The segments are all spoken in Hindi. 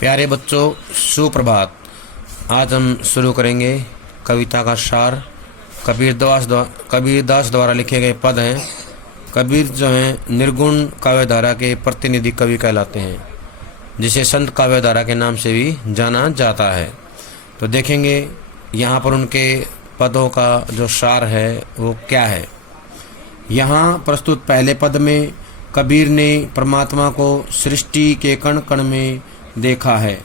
प्यारे बच्चों, सुप्रभात। आज हम शुरू करेंगे कविता का सार। कबीरदास द्वारा लिखे गए पद हैं। कबीर जो हैं निर्गुण काव्यधारा के प्रतिनिधि कवि कहलाते हैं, जिसे संत काव्यधारा के नाम से भी जाना जाता है। तो देखेंगे यहाँ पर उनके पदों का जो सार है वो क्या है। यहाँ प्रस्तुत पहले पद में कबीर ने परमात्मा को सृष्टि के कण कण में देखा है,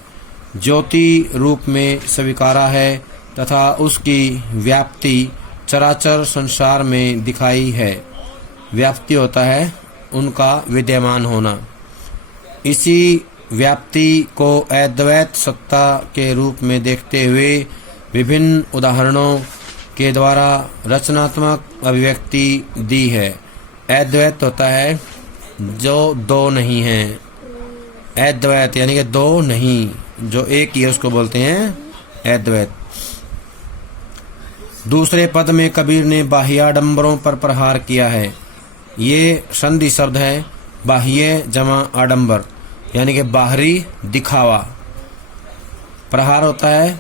ज्योति रूप में स्वीकारा है तथा उसकी व्याप्ति चराचर संसार में दिखाई है। व्याप्ति होता है उनका विद्यमान होना। इसी व्याप्ति को अद्वैत सत्ता के रूप में देखते हुए विभिन्न उदाहरणों के द्वारा रचनात्मक अभिव्यक्ति दी है। अद्वैत होता है जो दो नहीं है। अद्वैत यानी कि दो नहीं, जो एक ही है उसको बोलते हैं अद्वैत। दूसरे पद में कबीर ने बाह्याडंबरों पर प्रहार किया है। ये संधि शब्द है। बाह्य जमा आडंबर यानी कि बाहरी दिखावा। प्रहार होता है,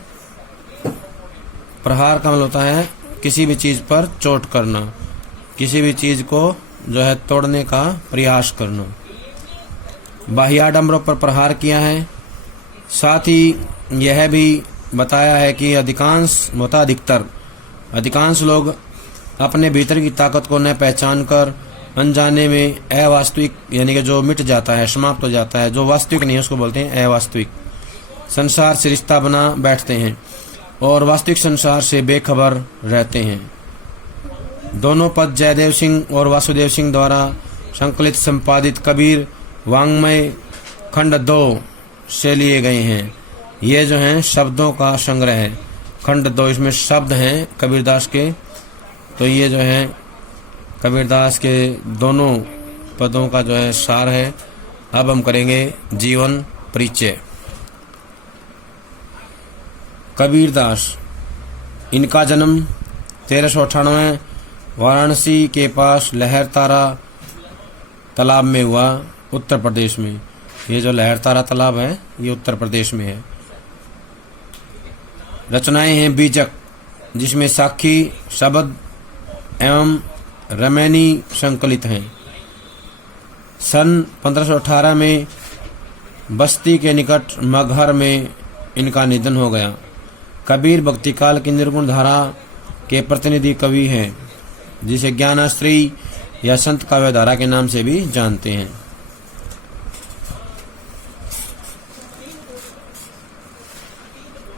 प्रहार का मतलब होता है किसी भी चीज पर चोट करना, किसी भी चीज को जो है तोड़ने का प्रयास करना। बाह्याडंबरों पर प्रहार किया है। साथ ही यह भी बताया है कि अधिकांश लोग अपने भीतर की ताकत को न पहचान कर अनजाने में अवास्तविक यानी कि जो मिट जाता है, समाप्त हो जाता है, जो वास्तविक नहीं है उसको बोलते हैं अवास्तविक संसार से रिश्ता बना बैठते हैं और वास्तविक संसार से बेखबर रहते हैं। दोनों पद जयदेव सिंह और वासुदेव सिंह द्वारा संकलित संपादित कबीर वाङ्मय खंड 2 से लिए गए हैं। ये जो हैं शब्दों का संग्रह है। खंड 2 इसमें शब्द हैं कबीरदास के। तो ये जो है कबीरदास के दोनों पदों का जो है सार है। अब हम करेंगे जीवन परिचय। कबीरदास, इनका जन्म 1398 वाराणसी के पास लहरतारा तालाब में हुआ, उत्तर प्रदेश में। ये जो लहरतारा तालाब है ये उत्तर प्रदेश में है। रचनाएं हैं बीजक, जिसमें साखी शब्द एवं रमैनी संकलित हैं। सन 1518 में बस्ती के निकट मगहर में इनका निधन हो गया। कबीर भक्ति काल की निर्गुण धारा के प्रतिनिधि कवि हैं, जिसे ज्ञानाश्री या संत काव्यधारा के नाम से भी जानते हैं।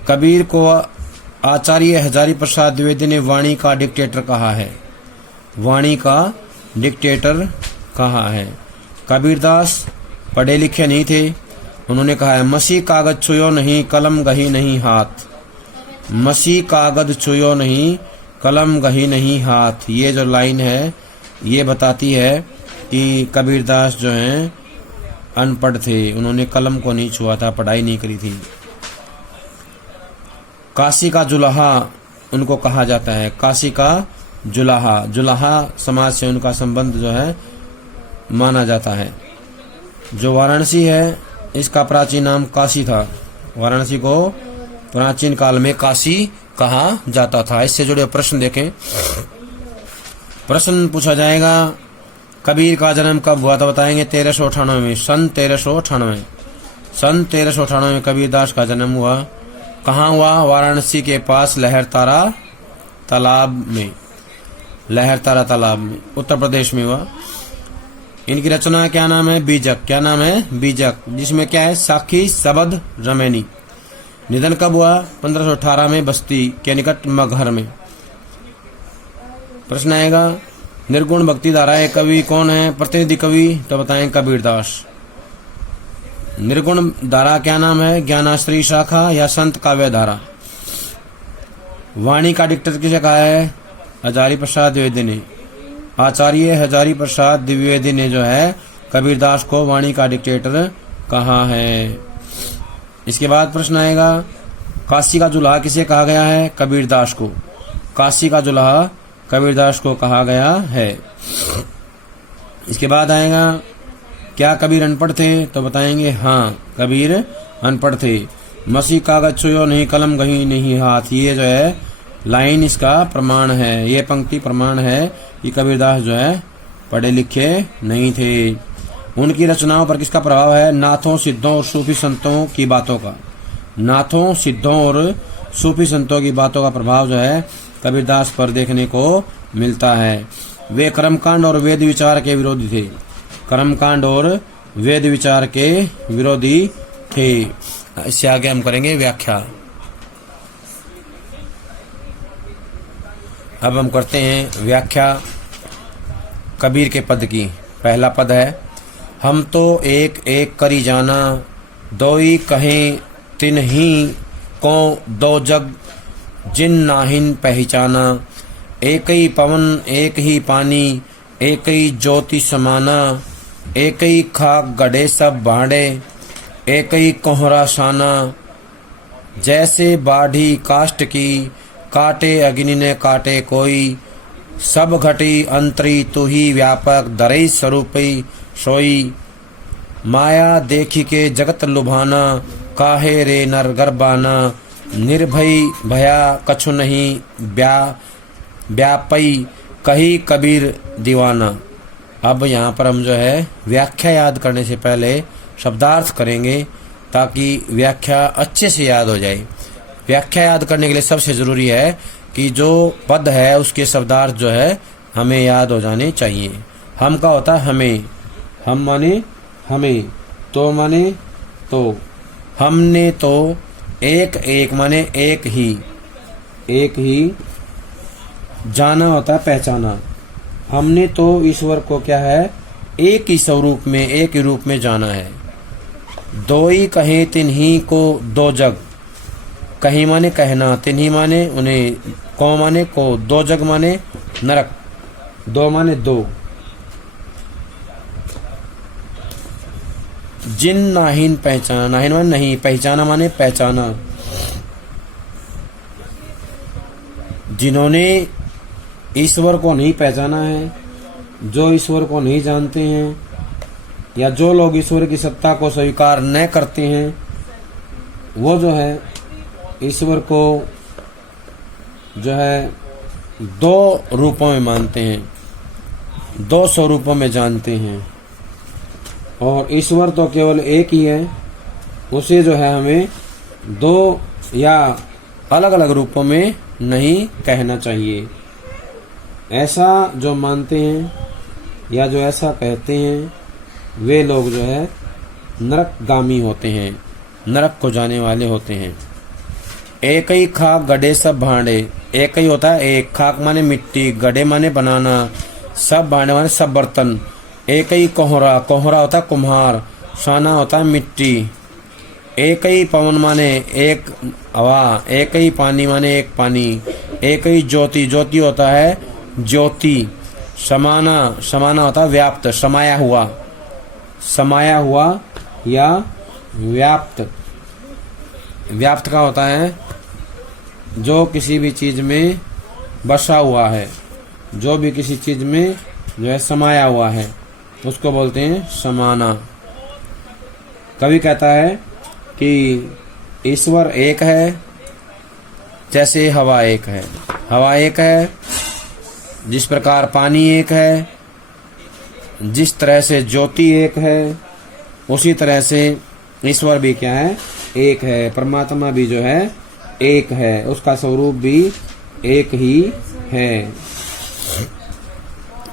कबीर को आचार्य हजारी प्रसाद द्विवेदी ने वाणी का डिक्टेटर कहा है। वाणी का डिक्टेटर कहा है। कबीरदास पढ़े लिखे नहीं थे। उन्होंने कहा है, मसी कागज छुयो नहीं, कलम गही नहीं हाथ। मसी कागज छुयो नहीं, कलम गही नहीं हाथ। ये जो लाइन है ये बताती है कि कबीरदास जो हैं अनपढ़ थे। उन्होंने कलम को नहीं छुआ था, पढ़ाई नहीं करी थी। काशी का जुलाहा उनको कहा जाता है। काशी का जुलाहा, जुलाहा समाज से उनका संबंध जो है माना जाता है। जो वाराणसी है इसका प्राचीन नाम काशी था। वाराणसी को प्राचीन काल में काशी कहा जाता था। इससे जुड़े प्रश्न देखें। प्रश्न पूछा जाएगा, कबीर का जन्म कब हुआ? तो बताएंगे 1398 में, सन 1398। सन 1398 में कबीरदास का जन्म हुआ। कहाँ हुआ? वाराणसी के पास लहरतारा तालाब में। लहरतारा तालाब में उत्तर प्रदेश में हुआ। इनकी रचना क्या नाम है? बीजक। क्या नाम है? बीजक, जिसमें क्या है? साखी शब्द रमैनी। निधन कब हुआ? 1518 में बस्ती के निकट मगहर में। प्रश्न आएगा, निर्गुण भक्ति धारा कवि कौन है? प्रतिनिधि कवि तो बताएं कबीरदास। निर्गुण धारा क्या नाम है? ज्ञानाश्री शाखा या संत काव्य धारा। वाणी का डिक्टेटर किसे कहा है? हजारी प्रसाद द्विवेदी ने। आचार्य हजारी प्रसाद द्विवेदी ने जो है कबीरदास को वाणी का डिक्टेटर कहा है। इसके बाद प्रश्न आएगा, काशी का जुलाहा किसे कहा गया है? कबीरदास को। काशी का जुलाहा कबीरदास को कहा गया है। इसके बाद आएगा, क्या कबीर अनपढ़ थे? तो बताएंगे हाँ, कबीर अनपढ़ थे। मसी कागज छुयो नहीं, कलम गही नहीं हाथ। ये जो है लाइन इसका प्रमाण है, ये पंक्ति प्रमाण है कि कबीरदास जो है पढ़े लिखे नहीं थे। उनकी रचनाओं पर किसका प्रभाव है? नाथों, सिद्धों और सूफी संतों की बातों का। नाथों, सिद्धों और सूफी संतों की बातों का प्रभाव जो है कबीरदास पर देखने को मिलता है। वे कर्मकांड और वेद विचार के विरोधी थे। कर्मकांड और वेद विचार के विरोधी थे। इससे आगे हम करेंगे व्याख्या। अब हम करते हैं व्याख्या कबीर के पद की। पहला पद है, हम तो एक एक करी जाना, दोई कहें तिन ही को दो जग, जिन नाहिन पहचाना। एक ही पवन एक ही पानी, एक ही ज्योति समाना। एक ही खाक गढ़े सब भांडे, एक ही कोहरा शाना। जैसे बाढ़ी काष्ट की, काटे अग्नि ने काटे कोई। सब घटी अंतरी तू ही व्यापक, दरई स्वरूपी सोई। माया देखी के जगत लुभाना, काहे रे नर गर्बाना। निर्भय भया कछु नहीं, व्यापई कही कबीर दीवाना। अब यहाँ पर हम जो है व्याख्या याद करने से पहले शब्दार्थ करेंगे ताकि व्याख्या अच्छे से याद हो जाए। व्याख्या याद करने के लिए सबसे जरूरी है कि जो पद है उसके शब्दार्थ जो है हमें याद हो जाने चाहिए। हम का होता है हमें, हम माने हमें, तो माने तो, हमने तो, एक एक माने एक ही, जाना होता है पहचाना। हमने तो ईश्वर को क्या है, एक ही स्वरूप में, एक ही रूप में जाना है। दो ही कहे तिन्ही को दो जग, कहीं माने कहना, तिन्ही माने उन्हें, को माने को, दो जग माने नरक, दो माने दो। जिन नाहीन पहचाना, नाहीन माने नहीं, पहचाना माने पहचाना। जिन्होंने ईश्वर को नहीं पहचाना है, जो ईश्वर को नहीं जानते हैं, या जो लोग ईश्वर की सत्ता को स्वीकार न करते हैं, वो जो है ईश्वर को जो है दो रूपों में मानते हैं, दो स्वरूपों में जानते हैं। और ईश्वर तो केवल एक ही है, उसे जो है हमें दो या अलग अलग रूपों में नहीं कहना चाहिए। ऐसा जो मानते हैं या जो ऐसा कहते हैं, वे लोग जो है नरकगामी होते हैं, नरक को जाने वाले होते हैं। एक ही खाक गड्ढे सब भांडे, एक ही होता है एक, खाक माने मिट्टी, गड्ढे माने बनाना, सब भांडे माने सब बर्तन। एक ही कोहरा, कोहरा होता है कुम्हार, शाना होता है मिट्टी। एक ही पवन माने एक हवा, एक ही पानी माने एक पानी। एक ही ज्योति, ज्योति होता है ज्योति। समाना, समाना होता है व्याप्त, समाया हुआ, समाया हुआ या व्याप्त। व्याप्त का होता है जो किसी भी चीज में बसा हुआ है, जो भी किसी चीज में जो है समाया हुआ है, उसको बोलते हैं समाना। कवि कहता है कि ईश्वर एक है, जैसे हवा एक है, हवा एक है, जिस प्रकार पानी एक है, जिस तरह से ज्योति एक है, उसी तरह से ईश्वर भी क्या है, एक है। परमात्मा भी जो है एक है, उसका स्वरूप भी एक ही है।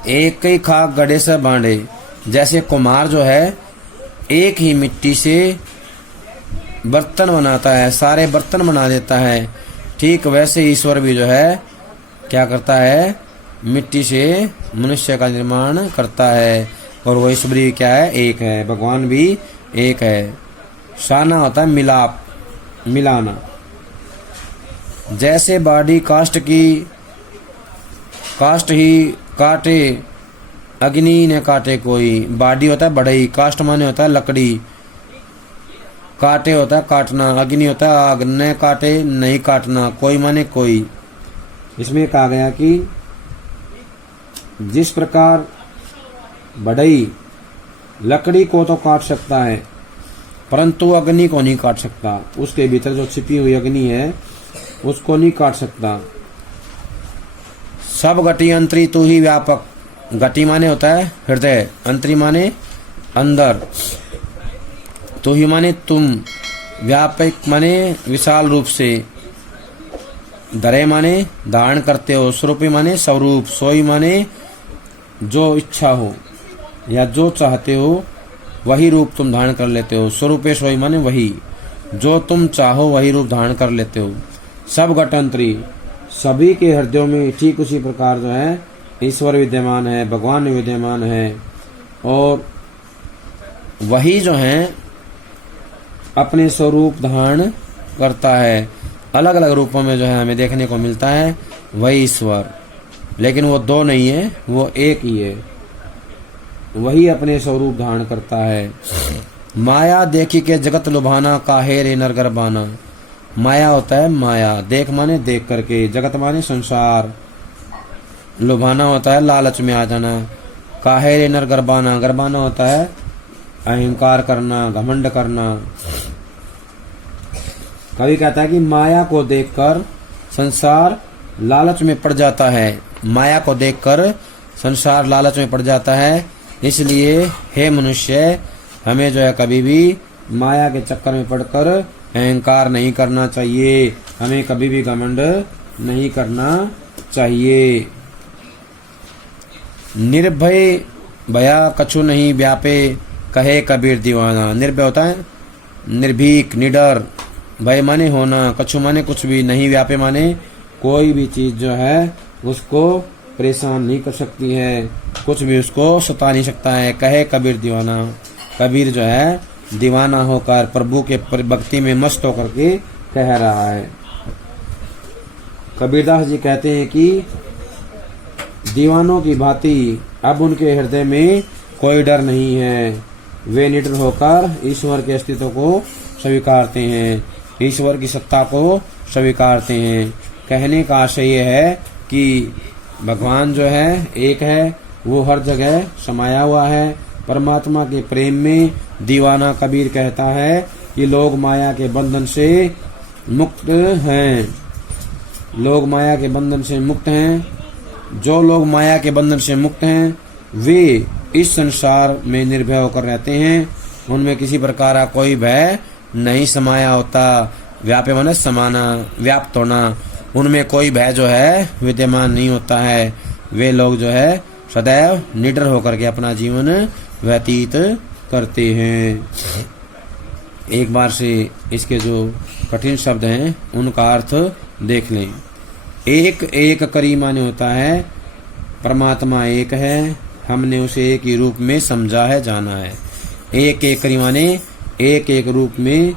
एक ही खाक गड्ढे से बांधे, जैसे कुम्हार जो है एक ही मिट्टी से बर्तन बनाता है, सारे बर्तन बना देता है, ठीक वैसे ईश्वर भी जो है क्या करता है, मिट्टी से मनुष्य का निर्माण करता है। और वो ईश्वर भी क्या है, एक है, भगवान भी एक है। शाना होता है मिलाप, मिलाना। जैसे बाड़ी काष्ट की, काष्ट ही काटे अग्नि ने काटे कोई। बाड़ी होता है बढ़ई, काष्ट माने होता है लकड़ी, काटे होता है काटना, अग्नि होता है आग, न काटे नहीं काटना, कोई माने कोई। इसमें कहा गया कि जिस प्रकार बढ़ई लकड़ी को तो काट सकता है परंतु अग्नि को नहीं काट सकता। उसके भीतर जो छिपी हुई अग्नि है उसको नहीं काट सकता। सब घटी अंतरी तू ही व्यापक। घटी माने होता है हृदय, अंतरी माने अंदर, तू ही माने तुम, व्यापक माने विशाल रूप से, धरे माने धारण करते हो, स्वरूपी माने स्वरूप, सोई माने जो इच्छा हो या जो चाहते हो वही रूप तुम धारण कर लेते हो। स्वरूपे सोई माने वही, जो तुम चाहो वही रूप धारण कर लेते हो। सब घटंतरी, सभी के हृदयों में ठीक उसी प्रकार जो है ईश्वर विद्यमान है, भगवान विद्यमान है और वही जो है अपने स्वरूप धारण करता है। अलग अलग रूपों में जो है हमें देखने को मिलता है वही ईश्वर, लेकिन वो दो नहीं है, वो एक ही है। वही अपने स्वरूप धारण करता है। माया देखी के जगत लुभाना, काहे रे नर गर्भाना। माया होता है माया, देख माने देख करके, जगत माने संसार, लुभाना होता है लालच में आ जाना, काहे रे नर गर्भाना, गर्भाना होता है अहंकार करना, घमंड करना। कवि कहता है कि माया को देखकर संसार लालच में पड़ जाता है, माया को देखकर संसार लालच में पड़ जाता है। इसलिए हे मनुष्य, हमें जो है कभी भी माया के चक्कर में पड़कर अहंकार नहीं करना चाहिए, हमें कभी भी घमंड नहीं करना चाहिए। निर्भय भया कछु नहीं व्यापे, कहे कबीर दीवाना। निर्भय होता है निर्भीक, निडर, भय माने होना, कछु माने कुछ भी, नहीं व्यापे माने कोई भी चीज जो है उसको परेशान नहीं कर सकती है, कुछ भी उसको सता नहीं सकता है। कहे कबीर दीवाना, कबीर जो है दीवाना होकर प्रभु के भक्ति में मस्त होकर के कह रहा है। कबीरदास जी कहते हैं कि दीवानों की भांति अब उनके हृदय में कोई डर नहीं है, वे निडर होकर ईश्वर के अस्तित्व को स्वीकारते हैं, ईश्वर की सत्ता को स्वीकारते हैं। कहने का आशय यह है कि भगवान जो है एक है, वो हर जगह समाया हुआ है। परमात्मा के प्रेम में दीवाना कबीर कहता है कि लोग माया के बंधन से मुक्त हैं, लोग माया के बंधन से मुक्त हैं। जो लोग माया के बंधन से मुक्त हैं वे इस संसार में निर्भय होकर रहते हैं, उनमें किसी प्रकार का कोई भय नहीं समाया होता। व्यापे माने समाना, व्याप्त होना, उनमें कोई भय जो है विद्यमान नहीं होता है। वे लोग जो है सदैव निडर होकर के अपना जीवन व्यतीत करते हैं। एक बार से इसके जो कठिन शब्द हैं उनका अर्थ देख लें। एक एक करी माने होता है परमात्मा एक है, हमने उसे एक ही रूप में समझा है, जाना है। एक एक करी माने एक एक रूप में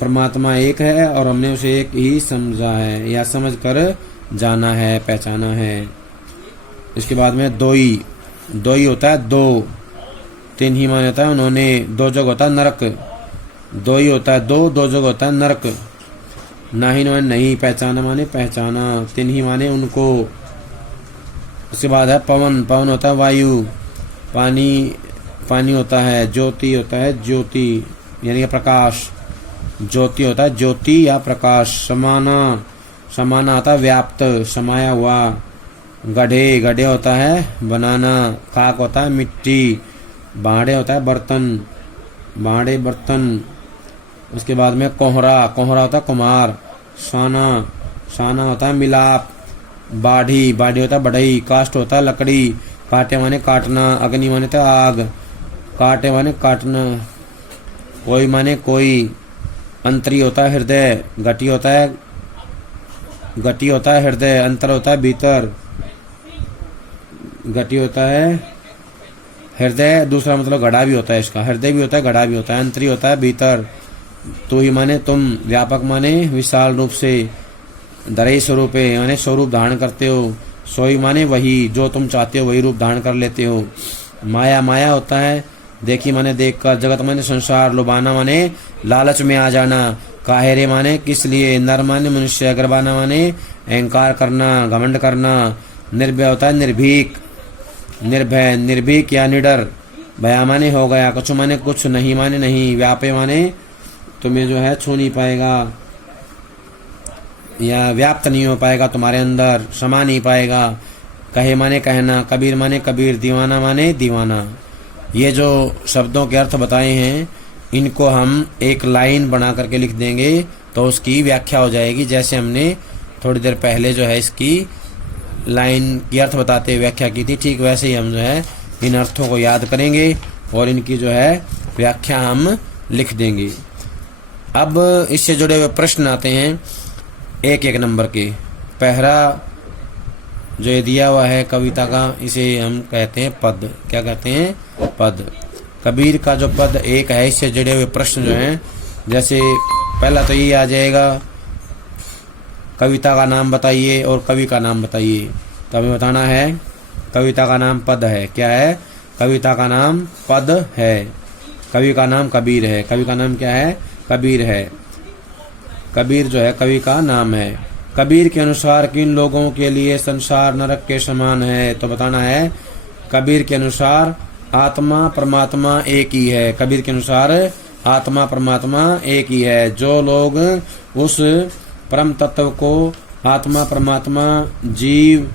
परमात्मा एक है और हमने उसे एक ही समझा है या समझ कर जाना है, पहचाना है। इसके बाद में दोई, दोई होता है दो, तीन ही माने होता है उन्होंने, दो जग होता है नरक, दोई होता है दो, दो जग होता है नरक। नहीं माने नहीं, पहचाना माने पहचाना, तीन ही माने उनको। उसके बाद है पवन, पवन होता है वायु, पानी, पानी होता है, ज्योति होता है ज्योति यानी प्रकाश, ज्योति होता है ज्योति या प्रकाश। समाना, समाना आता है व्याप्त, समाया हुआ। गढ़े, गढ़े होता है बनाना। काक होता है मिट्टी। बाड़े होता है बर्तन, बाड़े बर्तन। उसके बाद में कोहरा, कोहरा होता है कुमार। साना, साना होता है मिलाप। बाढ़ी, बाढ़ी होता है बढ़ई। काष्ट होता है लकड़ी, काटे माने काटना। अग्नि माने तो आग, काटे माने काटना। कोई माने कोई। अंतरी होता है हृदय, घटी होता है, घटी होता है हृदय, अंतर होता है भीतर। घटी होता है हृदय, दूसरा मतलब घड़ा भी होता है इसका, हृदय भी होता है घड़ा भी होता है। अंतरी होता है भीतर। तू ही माने तुम, व्यापक माने विशाल रूप से, धरे स्वरूप माने स्वरूप धारण करते हो। सोई माने वही, जो तुम चाहते हो वही रूप धारण कर लेते हो। माया, माया होता है देखी माने देखकर। जगत माने संसार। लुभाना माने लालच में आ जाना। काहेरे माने किस लिए। नर माने मनुष्य। गर्भाना माने अहंकार करना, घमंड करना। निर्भय होता है निर्भीक, निर्भय, निर्भीक या निडर। भया माने हो गया, कछु माने कुछ, नहीं माने नहीं, व्यापे माने तुम्हें जो है छू नहीं पाएगा या व्याप्त नहीं हो पाएगा तुम्हारे अंदर, समा नहीं पाएगा। कहे माने कहना, कबीर माने कबीर, दीवाना माने दीवाना। ये जो शब्दों के अर्थ बताए हैं इनको हम एक लाइन बना करके लिख देंगे तो उसकी व्याख्या हो जाएगी। जैसे हमने थोड़ी देर पहले जो है इसकी लाइन की अर्थ बताते हुए व्याख्या की थी, ठीक वैसे ही हम जो है इन अर्थों को याद करेंगे और इनकी जो है व्याख्या हम लिख देंगे। अब इससे जुड़े हुए प्रश्न आते हैं एक एक नंबर के। पहला जो ये दिया हुआ है कविता का, इसे हम कहते हैं पद। क्या कहते हैं? पद। कबीर का जो पद एक है, इससे जुड़े हुए प्रश्न जो हैं, जैसे पहला तो ये आ जाएगा, कविता का नाम बताइए और कवि का नाम बताइए। तो हमें बताना है कविता का नाम पद है। क्या है? कविता का नाम पद है। कवि का नाम कबीर है। कवि का नाम क्या है? कबीर है। कबीर जो है कवि का नाम है। कबीर के अनुसार किन लोगों के लिए संसार नरक के समान है? तो बताना है कबीर के अनुसार आत्मा परमात्मा एक ही है। कबीर के अनुसार आत्मा परमात्मा एक ही है। जो लोग उस परम तत्व को आत्मा परमात्मा जीव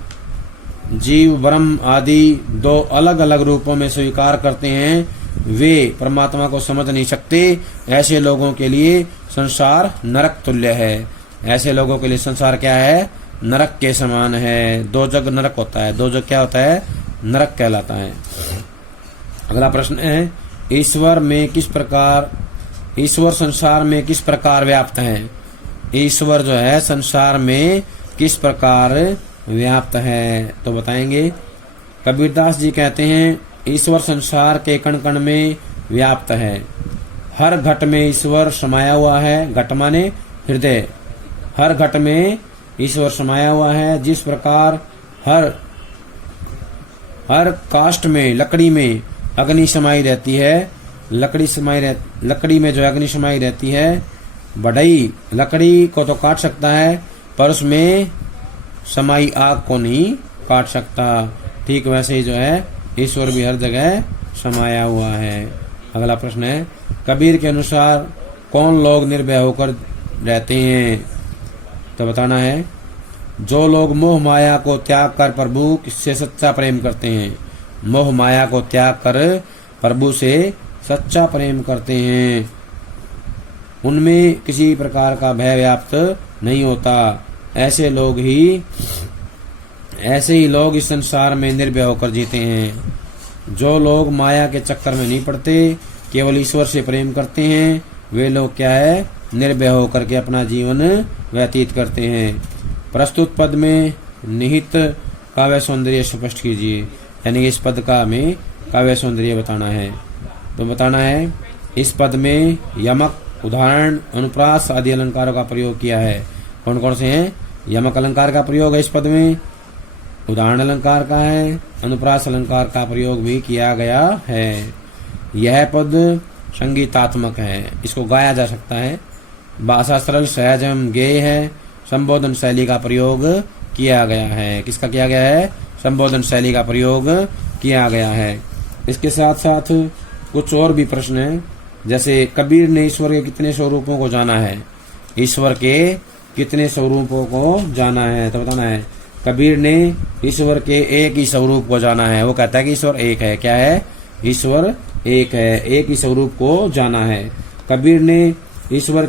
ब्रह्म आदि दो अलग अलग रूपों में स्वीकार करते हैं, वे परमात्मा को समझ नहीं सकते। ऐसे लोगों के लिए संसार नरक तुल्य है। ऐसे लोगों के लिए संसार क्या है? नरक के समान है। दो जग नरक होता है। दो जग क्या होता है? नरक कहलाता है। अगला प्रश्न है, ईश्वर संसार में किस प्रकार व्याप्त है? ईश्वर जो है संसार में किस प्रकार व्याप्त है? तो बताएंगे। कबीरदास जी कहते हैं ईश्वर संसार के कण कण में व्याप्त है। हर घट में ईश्वर समाया हुआ है। घट माने हृदय। हर घट में ईश्वर समाया हुआ है। जिस प्रकार हर काष्ठ में, लकड़ी में अग्नि समाई रहती है, लकड़ी में जो अग्नि समाई रहती है, बढ़ई लकड़ी को तो काट सकता है पर उसमें समाई आग को नहीं काट सकता। ठीक वैसे ही जो है ईश्वर भी हर जगह समाया हुआ है। अगला प्रश्न है, कबीर के अनुसार कौन लोग निर्भय होकर रहते हैं? तो बताना है जो लोग मोह माया को त्याग कर प्रभु से सच्चा प्रेम करते हैं। मोह माया को त्याग कर प्रभु से सच्चा प्रेम करते हैं, उनमें किसी प्रकार का भय व्याप्त नहीं होता। ऐसे ही लोग इस संसार में निर्भय होकर जीते हैं। जो लोग माया के चक्कर में नहीं पड़ते, केवल ईश्वर से प्रेम करते हैं, वे लोग क्या है? निर्भय होकर के अपना जीवन व्यतीत करते हैं। प्रस्तुत पद में निहित काव्य सौंदर्य स्पष्ट कीजिए। यानी कि इस पद का हमें काव्य सौंदर्य बताना है। तो बताना है इस पद में यमक, उदाहरण, अनुप्रास आदि अलंकारों का प्रयोग किया है। कौन कौन से हैं? यमक अलंकार का प्रयोग है इस पद में, उदाहरण अलंकार का है, अनुप्रास अलंकार का प्रयोग भी किया गया है। यह पद संगीतात्मक है, इसको गाया जा सकता है। भाषा सरल सहज एवं गेय है। संबोधन शैली का प्रयोग किया गया है। किसका किया गया है? संबोधन शैली का प्रयोग किया गया है। इसके साथ साथ कुछ और भी प्रश्न हैं, जैसे कबीर ने ईश्वर के कितने स्वरूपों को जाना है? ईश्वर के कितने स्वरूपों को जाना है? तो बताना है कबीर ने ईश्वर के एक ही स्वरूप को जाना है। वो कहता है कि ईश्वर एक है। क्या है? ईश्वर एक है। एक ही स्वरूप को जाना है। कबीर ने ईश्वर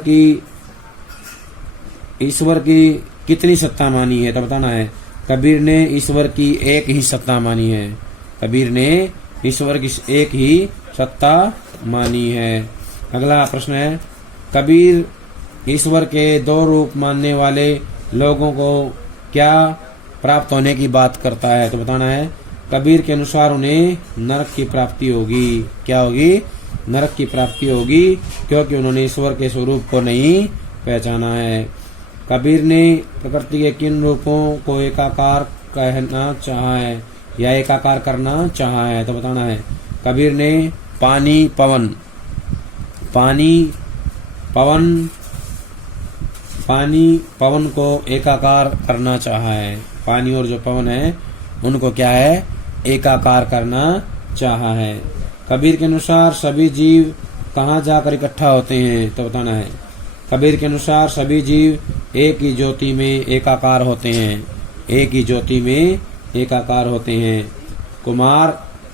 की कितनी सत्ता मानी है? तो बताना है कबीर ने ईश्वर की एक ही सत्ता मानी है। कबीर ने ईश्वर की एक ही सत्ता मानी है। अगला प्रश्न है, कबीर ईश्वर के दो रूप मानने वाले लोगों को क्या प्राप्त होने की बात करता है? तो बताना है कबीर के अनुसार उन्हें नरक की प्राप्ति होगी। क्या होगी? नरक की प्राप्ति होगी, क्योंकि उन्होंने ईश्वर के स्वरूप को नहीं पहचाना है। कबीर ने प्रकृति के किन रूपों को एकाकार कहना चाहा है या एकाकार करना चाहा है? तो बताना है कबीर ने पानी पवन को एकाकार करना चाहा है। पानी और जो पवन है उनको क्या है? एकाकार करना चाहा है। कबीर के अनुसार सभी जीव कहाँ जाकर इकट्ठा होते हैं, तो बताना है। कबीर के अनुसार सभी जीव एक ही ज्योति में एकाकार होते हैं, एक ही ज्योति में एकाकार होते हैं। कुम्हार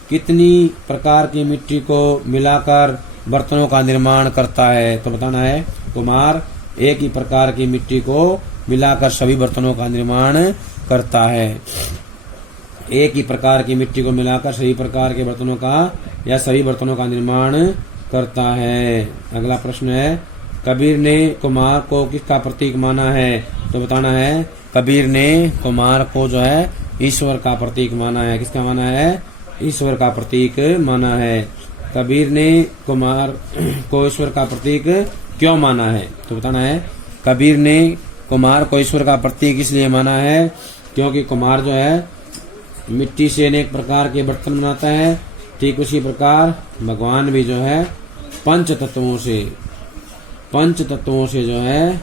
कितनी प्रकार की मिट्टी को मिलाकर बर्तनों का निर्माण करता है, तो बताना है। कुम्हार एक ही प्रकार की मिट्टी को मिलाकर सभी बर्तनों का निर्माण करता है। एक ही प्रकार की मिट्टी को मिलाकर सभी प्रकार के बर्तनों का या सभी बर्तनों का निर्माण करता है। अगला प्रश्न है, कबीर ने कुम्हार को किसका प्रतीक माना है, तो बताना है। कबीर ने कुम्हार को जो है ईश्वर का प्रतीक माना है। किसका माना है? ईश्वर का प्रतीक माना है। कबीर ने कुम्हार को ईश्वर का प्रतीक क्यों माना है, तो बताना है। कबीर ने कुम्हार को ईश्वर का प्रतीक इसलिए माना है क्योंकि कुम्हार जो है मिट्टी से अनेक प्रकार के बर्तन बनाता है। ठीक उसी प्रकार भगवान भी जो है पंच तत्वों से जो है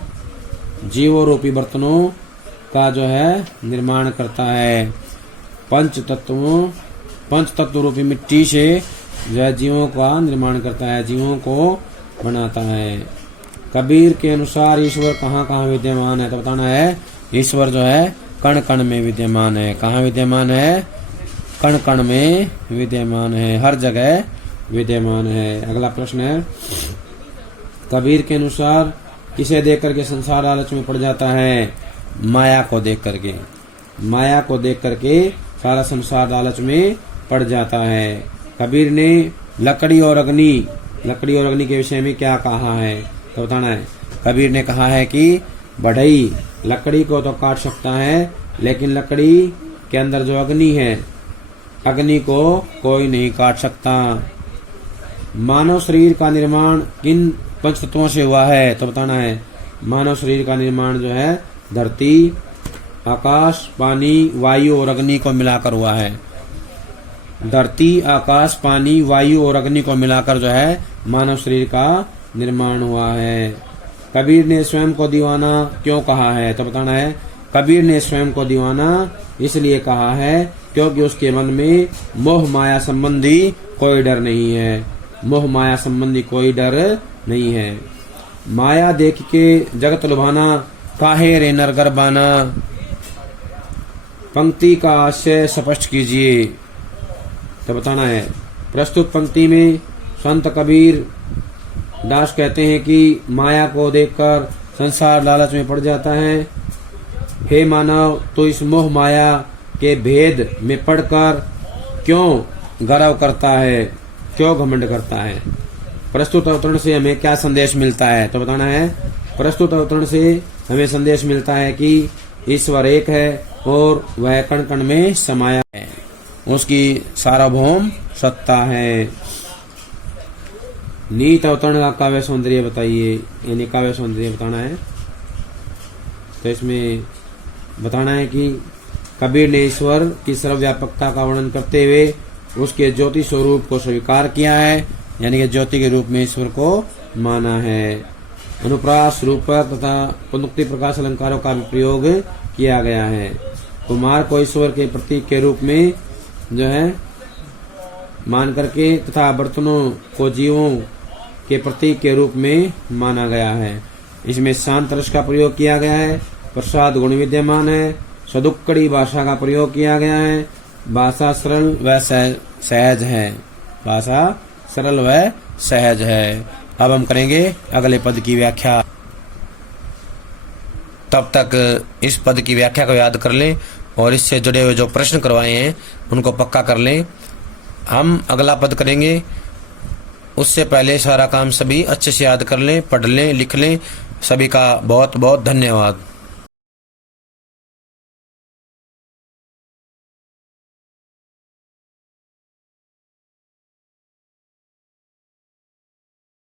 जीवों रूपी बर्तनों का जो है निर्माण करता है। पंच तत्व रूपी मिट्टी से जो है जीवों का निर्माण करता है, जीवों को बनाता है। कबीर के अनुसार ईश्वर कहाँ कहाँ विद्यमान है, तो बताना है। ईश्वर जो है कण कण में विद्यमान है। कहाँ विद्यमान है? कण कण में विद्यमान है, हर जगह विद्यमान है। अगला प्रश्न है, कबीर के अनुसार किसे देख करके संसार लालच में पड़ जाता है? माया को देख करके। माया को देख करके सारा संसार लालच में पड़ जाता है। कबीर ने लकड़ी और अग्नि के विषय में क्या कहा है, तो बताना है। कबीर ने कहा है कि बढ़ई लकड़ी को तो काट सकता है, लेकिन लकड़ी के अंदर जो अग्नि है, अग्नि को कोई नहीं काट सकता। मानव शरीर का निर्माण किन पंच तत्वों से हुआ है, तो बताना है। मानव शरीर का निर्माण जो है धरती, आकाश, पानी, वायु और अग्नि को मिलाकर हुआ है। धरती, आकाश, पानी, वायु और अग्नि को मिलाकर जो है मानव शरीर का निर्माण हुआ है। कबीर ने स्वयं को दीवाना क्यों कहा है, तो बताना है। कबीर ने स्वयं को दीवाना इसलिए कहा है क्योंकि उसके मन में मोह माया संबंधी कोई डर नहीं है। मोह माया संबंधी कोई डर नहीं है। माया देख के जगत लुभाना, काहे रे नरगर बाना। पंक्ति का आशय स्पष्ट कीजिए, तो बताना है। प्रस्तुत पंक्ति में संत कबीर दास कहते हैं कि माया को देखकर संसार लालच में पड़ जाता है। हे मानव, तो इस मोह माया के भेद में पड़कर क्यों गर्व करता है, क्यों घमंड करता है। प्रस्तुत अवतरण से हमें क्या संदेश मिलता है, तो बताना है। प्रस्तुत अवतरण से हमें संदेश मिलता है कि ईश्वर एक है और वह कण कण में समाया है, उसकी सार्वभौम सत्ता है। नीत अवतरण का काव्य सौंदर्य बताइए, यानी काव्य सौंदर्य बताना है। तो इसमें बताना है कि कबीर ने ईश्वर की सर्वव्यापकता का वर्णन करते हुए उसके ज्योति स्वरूप को स्वीकार किया है, यानी कि ज्योति के रूप में ईश्वर को माना है। अनुप्रास, रूपक तथा पुनरुक्ति प्रकाश अलंकारों का भी प्रयोग किया गया है। कुम्हार को ईश्वर के प्रतीक के रूप में जो है मान करके तथा बर्तनों को जीवों के प्रतीक के रूप में माना गया है। इसमें शांत रस का प्रयोग किया गया है, प्रसाद गुण विद्यमान है, सदुक्कड़ी भाषा का प्रयोग किया गया है, भाषा सरल व सहज है। भाषा सरल व सहज है। अब हम करेंगे अगले पद की व्याख्या। तब तक इस पद की व्याख्या को याद कर लें और इससे जुड़े हुए जो प्रश्न करवाए हैं उनको पक्का कर लें। हम अगला पद करेंगे, उससे पहले सारा काम सभी अच्छे से याद कर लें, पढ़ लें, लिख लें। सभी का बहुत बहुत धन्यवाद।